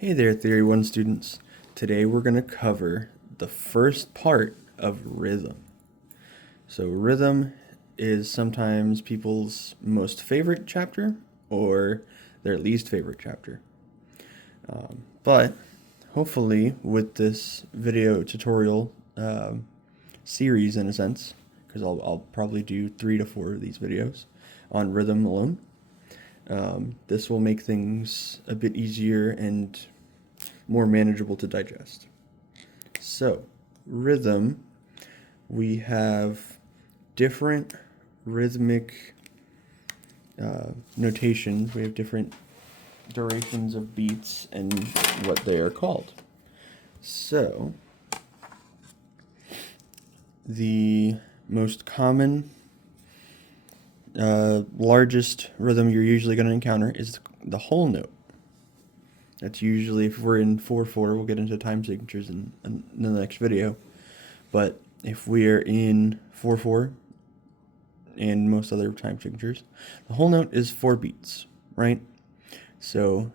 Hey there, Theory 1 students. Today we're going to cover the first part of rhythm. So rhythm is sometimes people's most favorite chapter or their least favorite chapter. But hopefully with this video tutorial series in a sense, because I'll probably do 3 to 4 of these videos on rhythm alone, this will make things a bit easier and more manageable to digest. So, rhythm, we have different rhythmic notations. We have different durations of beats and what they are called. So, the most common, largest rhythm you're usually going to encounter is the whole note. That's usually, if we're in 4/4, we'll get into time signatures in the next video. But if we're in 4/4 and most other time signatures, the whole note is 4 beats, right? So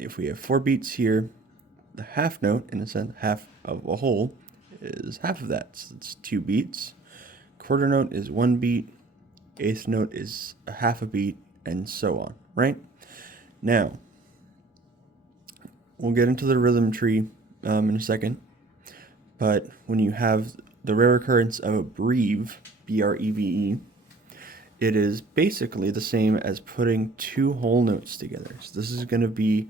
if we have 4 beats here, the half note, in a sense, half of a whole, is half of that. So it's 2 beats. Quarter note is 1 beat. Eighth note is a half a beat, and so on, right? Now, we'll get into the rhythm tree in a second, but when you have the rare occurrence of a breve, B-R-E-V-E, it is basically the same as putting 2 whole notes together. So this is going to be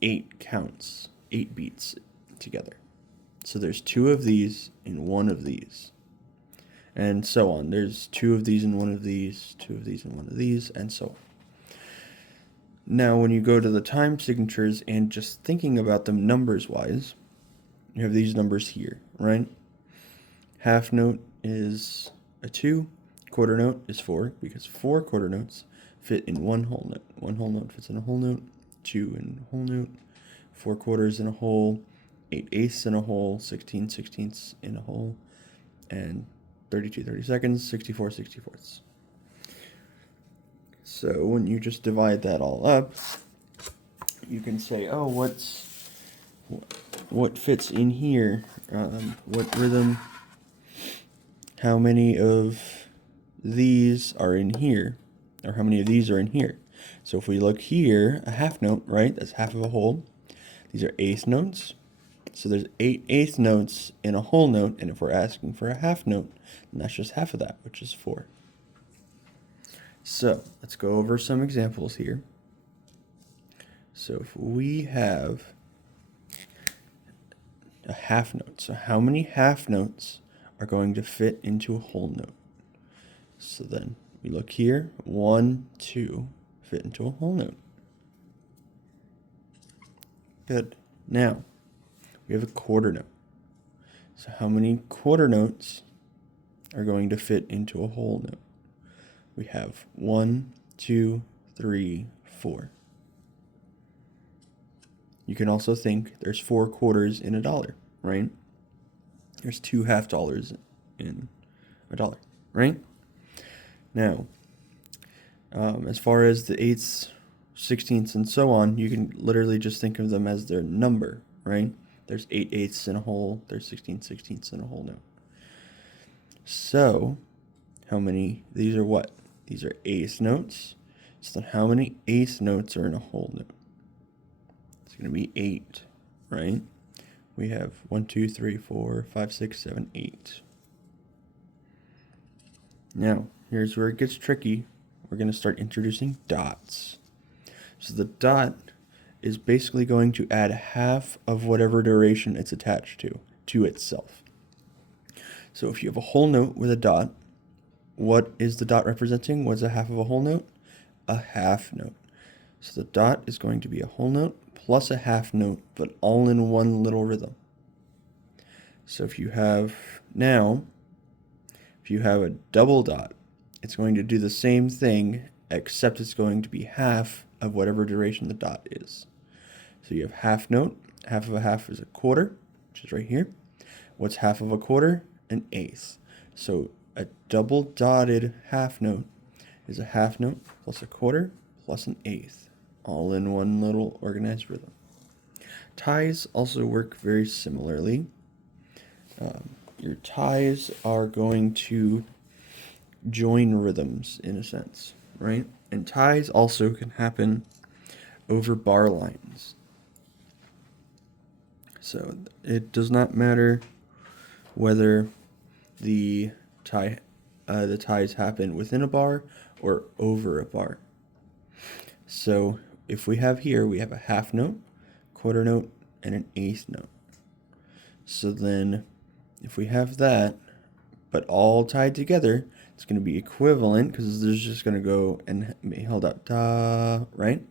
8 counts, 8 beats together. So there's 2 of these and 1 of these, and so on. There's 2 of these and 1 of these, 2 of these and 1 of these, and so on. Now, when you go to the time signatures and just thinking about them numbers-wise, you have these numbers here, right? Half note is a 2, quarter note is 4, because 4 quarter notes fit in 1 whole note. 1 whole note fits in a whole note, 2 in a whole note, 4 quarters in a whole, 8 eighths in a whole, 16 sixteenths in a whole, and 32 32seconds, 64 64ths. So when you just divide that all up, you can say, oh, what fits in here? What rhythm? How many of these are in here? Or how many of these are in here? So if we look here, a half note, right? That's half of a whole. These are eighth notes. So there's 8 eighth notes in a whole note, and if we're asking for a half note, then that's just half of that, which is 4. So let's go over some examples here. So if we have a half note, so how many half notes are going to fit into a whole note? So then we look here, 1, 2 fit into a whole note. Good. Now we have a quarter note. So how many quarter notes are going to fit into a whole note? We have 1, 2, 3, 4. You can also think there's 4 quarters in a dollar, right? There's 2 half dollars in a dollar, right? Now, as far as the eighths, sixteenths, and so on, you can literally just think of them as their number, right? There's 8 eighths in a whole, there's 16 sixteenths in a whole note. So, how many, these are what? These are eighth notes. So then how many eighth notes are in a whole note? It's going to be 8, right? We have 1, 2, 3, 4, 5, 6, 7, 8. Now, here's where it gets tricky. We're going to start introducing dots. So the dot is basically going to add half of whatever duration it's attached to itself. So if you have a whole note with a dot, what is the dot representing? What's a half of a whole note? A half note. So the dot is going to be a whole note plus a half note, but all in one little rhythm. So if you have a double dot, it's going to do the same thing, except it's going to be half of whatever duration the dot is. So you have half note. Half of a half is a quarter, which is right here. What's half of a quarter? An eighth. So a double dotted half note is a half note plus a quarter plus an eighth, all in one little organized rhythm. ties also work very similarly. Your ties are going to join rhythms in a sense, right? And ties also can happen over bar lines. So it does not matter whether the ties happen within a bar or over a bar. So if we have here, we have a half note, quarter note, and an eighth note. So then if we have that, but all tied together, it's going to be equivalent because there's just going to go and be held up, da, right?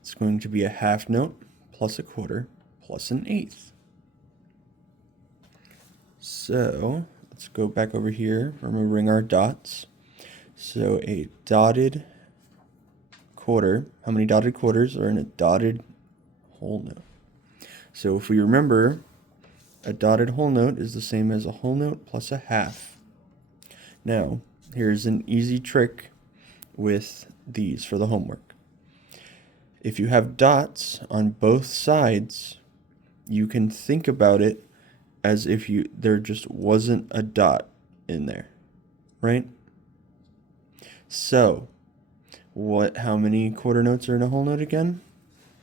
It's going to be a half note plus a quarter plus an eighth. So let's go back over here, remembering our dots. So a dotted quarter, how many dotted quarters are in a dotted whole note? So if we remember, a dotted whole note is the same as a whole note plus a half. Now, here's an easy trick with these for the homework. If you have dots on both sides, you can think about it as if there just wasn't a dot in there, right? So, how many quarter notes are in a whole note again?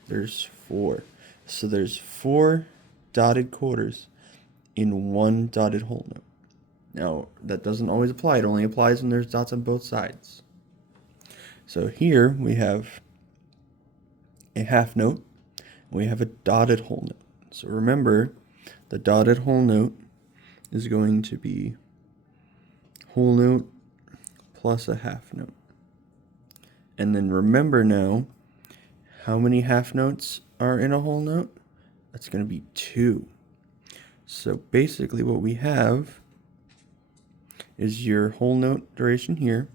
There's 4. So there's 4 dotted quarters in one dotted whole note. Now, that doesn't always apply. It only applies when there's dots on both sides. So here we have a half note. We have a dotted whole note. So remember, the dotted whole note is going to be whole note plus a half note. And then remember now, how many half notes are in a whole note? That's going to be 2. So basically what we have is your whole note duration here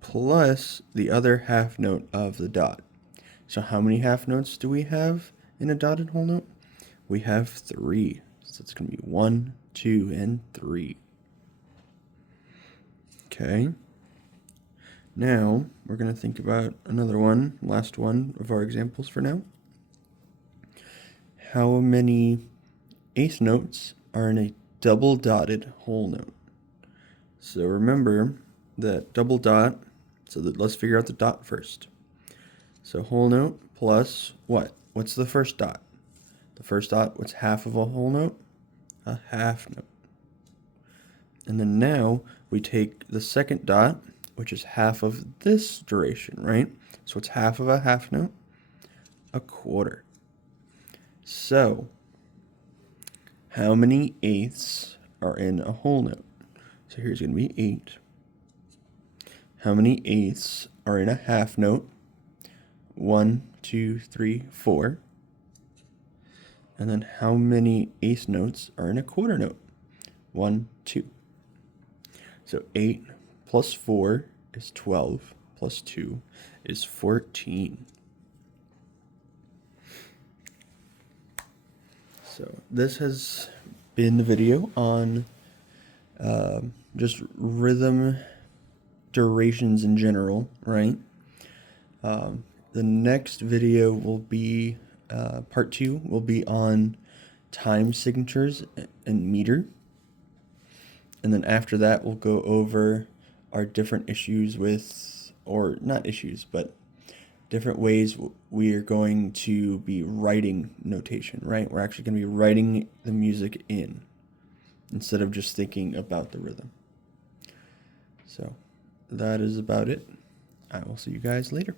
plus the other half note of the dot. So how many half notes do we have in a dotted whole note? We have 3. So it's going to be 1, 2, and 3. Okay. Now we're going to think about another one, last one of our examples for now. How many eighth notes are in a double dotted whole note? So remember that double dot, let's figure out the dot first. So whole note plus what? What's the first dot? The first dot, what's half of a whole note? A half note. And then now we take the second dot, which is half of this duration, right? So what's half of a half note? A quarter. So how many eighths are in a whole note? So here's going to be 8. How many eighths are in a half note? 1, 2, 3, 4. And then how many eighth notes are in a quarter note? 1, 2. So 8 plus 4 is 12, plus 2 is 14. So this has been the video on just rhythm durations in general, right? The next video will be, part 2 will be on time signatures and meter. And then after that, we'll go over our different issues with, or not issues, but different ways we are going to be writing notation, right? We're actually going to be writing the music in instead of just thinking about the rhythm. So that is about it. I will see you guys later.